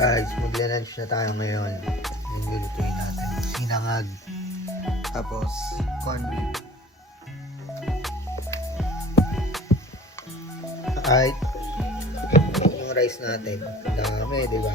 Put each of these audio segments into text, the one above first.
Guys, magla-lunch na tayo ngayon. Yung lulutuin natin. Sinangag. Tapos, corn beef. Alright. Yung rice natin. Dami, di ba?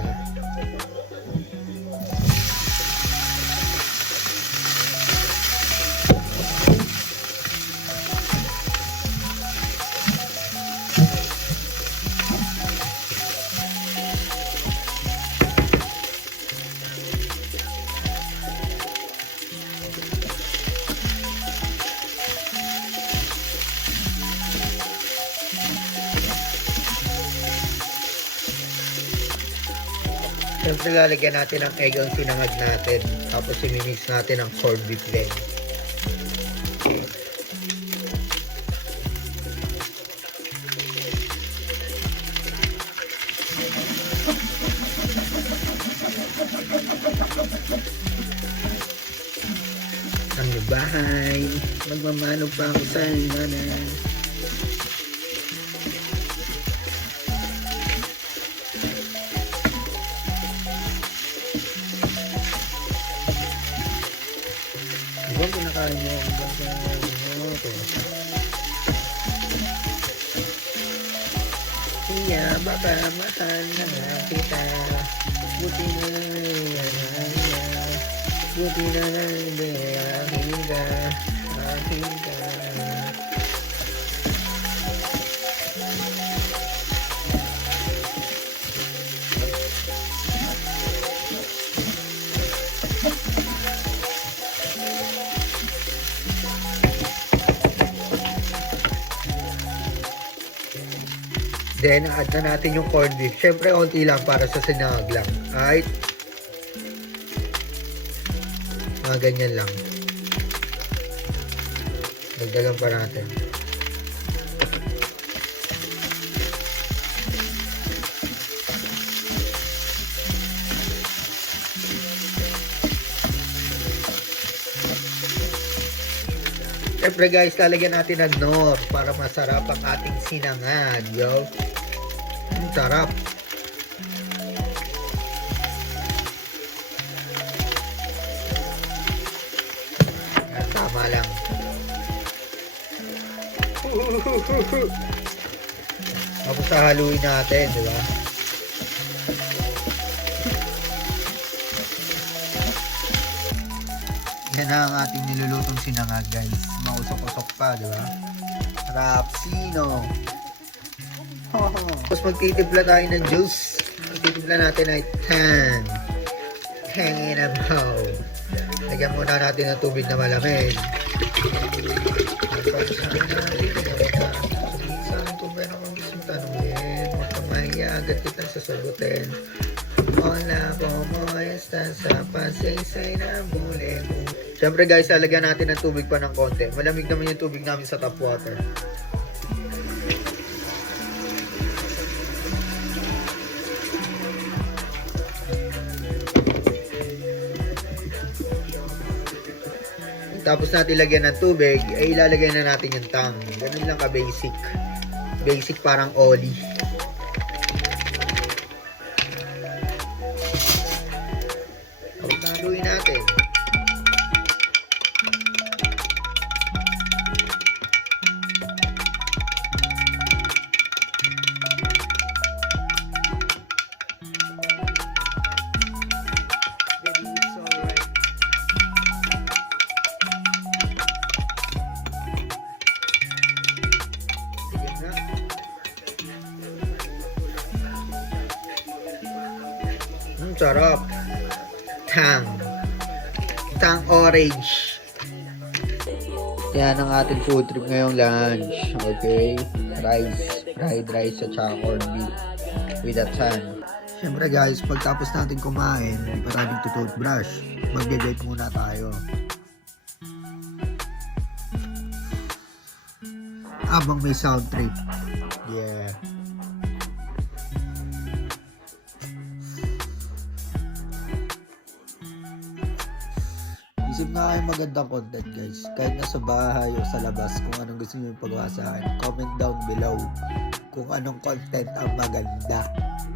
Siyempre lalagyan natin ng egg ang sinangag natin. Tapos imimix natin ang corned beef din. Okay. Ang bahay. Magmamano pa ako sa imanan. Huwag mo nakain mo. Iya, baba, mahal na nga kita. Buti na yan. Buti na hindi. Akin ka. Akin ka. Then, add na natin yung corned beef. Siyempre, konti lang para sa sinangag lang. Alright? Mga ganyan lang. Dagdagan pa natin. Siyempre guys, lalagyan natin ng nor para masarap ang ating sinangag, yo. Ang sarap. Yan, tama lang. Tapos haluin natin, di ba? Yan na ang ating nilulutong sinangag, guys. Mausok-usok pa, di ba? Rapsino. Tapos magtitimpla tayo ng juice. Magtitimpla natin ay tang. Hangin ang bow. Lagyan muna natin ng tubig na malamig. Pagpasahan natin. Saan kung meron kong gusto tanongin. Huwag kang mahiya. Agad kitang sasagutin. Hola, como estás sa pasaysay na bule mo. Siyempre guys, lalagyan natin ng tubig pa ng konti. Malamig naman yung tubig namin sa tap water. Tapos natin lagyan ng tubig, ay ilalagay na natin yung tang. Ganun lang ka basic. Basic parang oli. Haluin natin. Sarap. Tang orange. Yan ang ating food trip ngayong lunch. Okay? Rice. Fried rice at saka corned beef with a tan. Siyempre guys, pagtapos natin kumain, hindi pa tayo nagtutoothbrush. Magbe-vape muna tayo. Habang may sound trip. Yeah. Isip nga kayo magandang content guys. Kahit nasa bahay o sa labas, kung anong gusto nyo ipagawa sa akin. Comment down below kung anong content ang maganda.